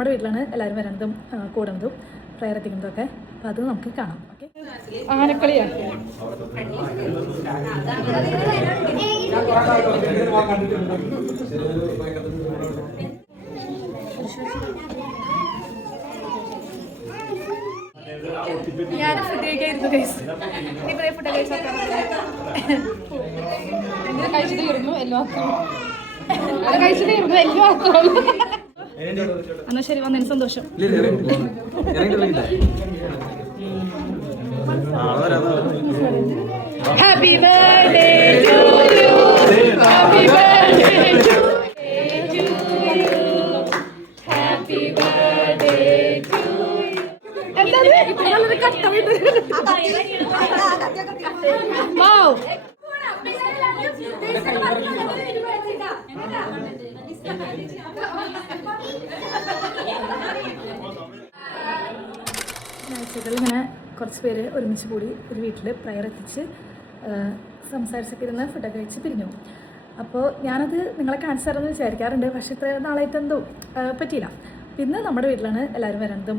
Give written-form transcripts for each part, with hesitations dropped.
നമ്മുടെ വീട്ടിലാണ് എല്ലാവരും വരണതും കൂടുന്നതും പ്രയർ എത്തിക്കുന്നതൊക്കെ. അപ്പോൾ അത് നമുക്ക് കാണാം. ഓക്കെ, ആനക്കളിയാണ്. ഞാൻ ഫുഡ് കഴിക്കായിരുന്നു ഗൈസ്. ഇനിയിപ്പോൾ ഫുഡ് കഴിച്ചാൽ കഴിച്ചു തീർന്നു എല്ലാം കഴിച്ചു തീർന്നു എല്ലാം. എന്നാ ശരി, വന്നതിന് സന്തോഷം. Happy birthday to you, happy birthday to you, happy birthday to you. എന്താണ് കട്ട വാവ്. ഇങ്ങനെ കുറച്ച് പേര് ഒരുമിച്ച് കൂടി ഒരു വീട്ടിൽ പ്രയർ എത്തിച്ച് സംസാരിച്ചൊക്കെ ഇരുന്ന് ഫുഡൊക്കെ കഴിച്ച് പിരിഞ്ഞു. അപ്പോൾ ഞാനത് നിങ്ങളെ കാണിച്ചു തരാമെന്ന് വിചാരിക്കാറുണ്ട്, പക്ഷേ ഇത്ര നാളായിട്ട് എന്തോ പറ്റിയില്ല. പിന്നെ നമ്മുടെ വീട്ടിലാണ് എല്ലാവരും വരണതും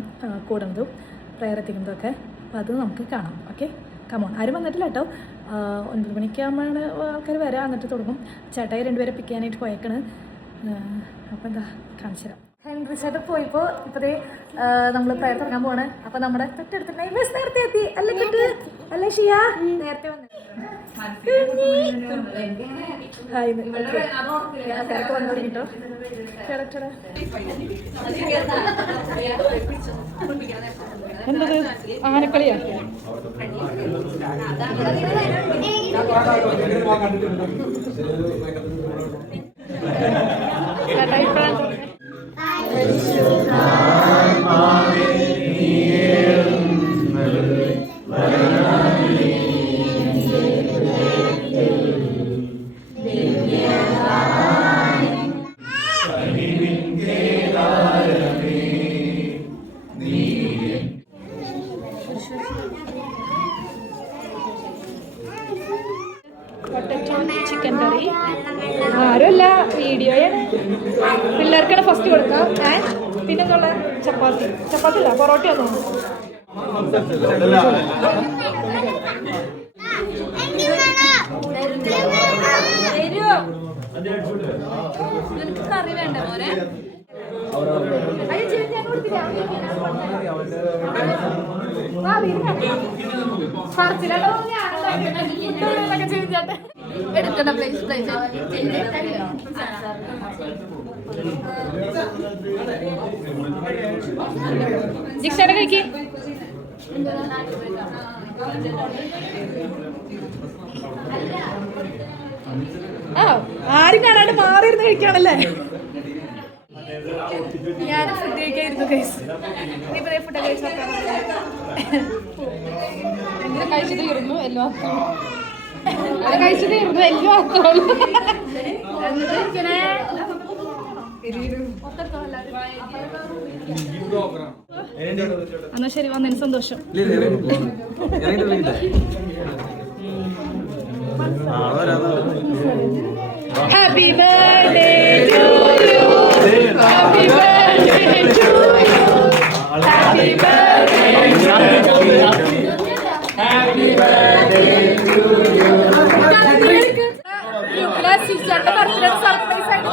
കൂടുന്നതും പ്രയർ എത്തിക്കുന്നതൊക്കെ. അപ്പോൾ അത് നമുക്ക് കാണാം. Okay, come on. ആരും വന്നിട്ടില്ല കേട്ടോ. 9 മണിക്കാകുമ്പോഴാണ് ആൾക്കാർ വരാൻ, എന്നിട്ട് തുടങ്ങും. ചേട്ടായി 2 പേരെ പിക്ക് ചെയ്യാനായിട്ട് പോയേക്കാണ്. അപ്പോൾ എന്താ കാണിച്ചു തരാം. ഹെൻറി ചേട്ടൻ പോയിപ്പോൾ ഇപ്പോഴേ നമ്മൾ പ്രയർ തുടങ്ങാൻ പോവാണ്. അപ്പോൾ നമ്മുടെ തൊട്ടടുത്തുള്ള ബസ് നേരത്തെ എത്തി. അല്ലേ കിട്ട്, അല്ലേ ഷിയ നേരത്തെ വന്നു. തിരക്ക് വന്നു തുടങ്ങിട്ടോ. എന്തത് ആനക്കളിയാ? ചിക്കൻ കറി ആരുമല്ല, വീഡിയോയാണ്. പിള്ളേർക്കാണ് ഫസ്റ്റ് കൊടുക്കാം. പിന്നെ എന്നുള്ള ചപ്പാത്തി, ചപ്പാത്തി അല്ല പൊറോട്ട ഒന്നും. കറി വേണ്ട മോനെ. എടുക്കണ്ട പ്ലേസ് ജിക്സയുടെ കഴിക്ക്. ആരും കാണാണ്ട് മാറിയിരുന്ന് കഴിക്കാണല്ലേ. ഞാൻ ഫുഡ് കഴിക്കായിരുന്നു ഗൈസ്. ഇനിയിപ്പോൾ ഫുഡ് കഴിച്ചാൽ കഴിച്ചു തീർന്നു എല്ലാം കഴിച്ചു തീർന്നു എല്ലാം. എന്നാ ശരി, വന്നതിന് സന്തോഷം. Happy birthday to you, happy birthday to you, happy birthday to you, happy birthday to you. സിജയുടെ ബർത്ത്ഡേ സർപ്രൈസ് ആയിട്ട്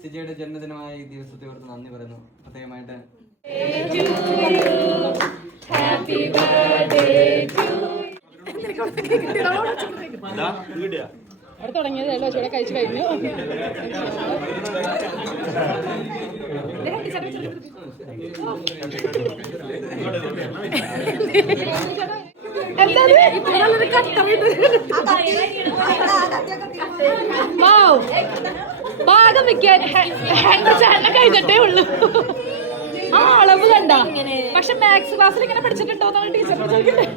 സിജയുടെ ജന്മദിനമായ ഈ ദിവസത്തെ ഓർത്ത് നന്ദി പറയുന്നു പ്രത്യേകമായിട്ട്. ഹാപ്പി ബർത്ത്ഡേ ടു അവിടെ തുടങ്ങിയതല്ലോ. ചേട്ടാ കഴിച്ചു കഴിഞ്ഞു. ഭാഗം വെക്കാൻ ചേട്ടനെ കഴിഞ്ഞിട്ടേ ഉള്ളൂ. ആ അളവ് കണ്ട. പക്ഷെ മാത്സ് ക്ലാസ്സിൽ ഇങ്ങനെ പഠിച്ചിട്ടുണ്ടോ എന്നാണ് ടീച്ചർ ചോദിക്കുന്നത്.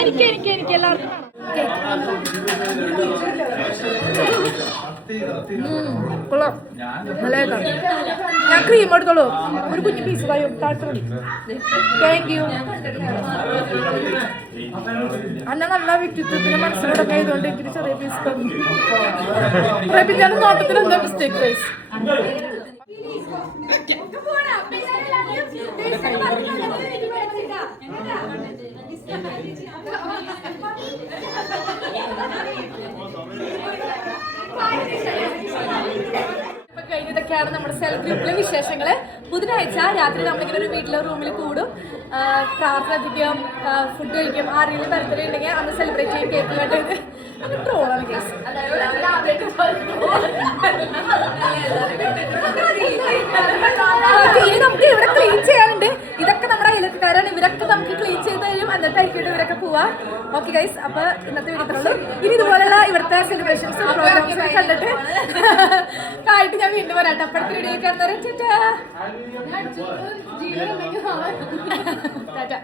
എനിക്ക് എല്ലാവർക്കും കൊള്ളാം നല്ലതായിട്ടാണ്. ഞാൻ ക്രീം എടുത്തോളൂ, ഒരു കുഞ്ഞു പീസ് കഴിയും. Thank you. അന്ന നല്ല വ്യക്തിത്വത്തിന് മനസ്സിലൂടെ ആയതുകൊണ്ട് എനിക്ക് ചെറിയ പീസ് തന്നു. ഞാൻ നോട്ടത്തിൽ എന്താ മിസ്റ്റേക്ക് വൈസ്. ഇതൊക്കെയാണ് നമ്മുടെ സെൽഫ് ഗ്രൂപ്പിലെ വിശേഷങ്ങള്. ബുധനാഴ്ച രാത്രി നമ്മളിങ്ങനെ ഒരു വീട്ടിലെ റൂമിൽ കൂടും, പ്രാർത്ഥിക്കും, ഫുഡ് കഴിക്കും. ആരെങ്കിലും ബർത്ത്ഡേ ഉണ്ടെങ്കിൽ അന്ന് സെലിബ്രേറ്റ് ചെയ്യും, കേക്ക് കണ്ടത് അങ്ങനെ ട്രോളാണ് കേസ്. ഇനി നമുക്ക് ഇവിടെ ക്ലീൻ ചെയ്യാനുണ്ട്. ഇതൊക്കെ നമ്മുടെ അയൽക്കാരാണ്, ഇവരൊക്കെ നമുക്ക് ക്ലീൻ ചെയ്ത് തരും. എന്നിട്ടായിരിക്കും ഇവരൊക്കെ പോവാ. ഓക്കെ ഗൈസ്, അപ്പൊ ഇന്നത്തെ വീഡിയോ ഇത്രയുള്ളൂ. ഇനി ഇതുപോലുള്ള ഇവിടുത്തെ സെലിബ്രേഷൻസ് പ്രോഗ്രാംസ് കണ്ടിട്ട് ആയിട്ട് ഞാൻ വീണ്ടും വരാട്ടെ. അപ്പഴത്തെ വീഡിയോ കാണുന്നവരെ ടാറ്റ.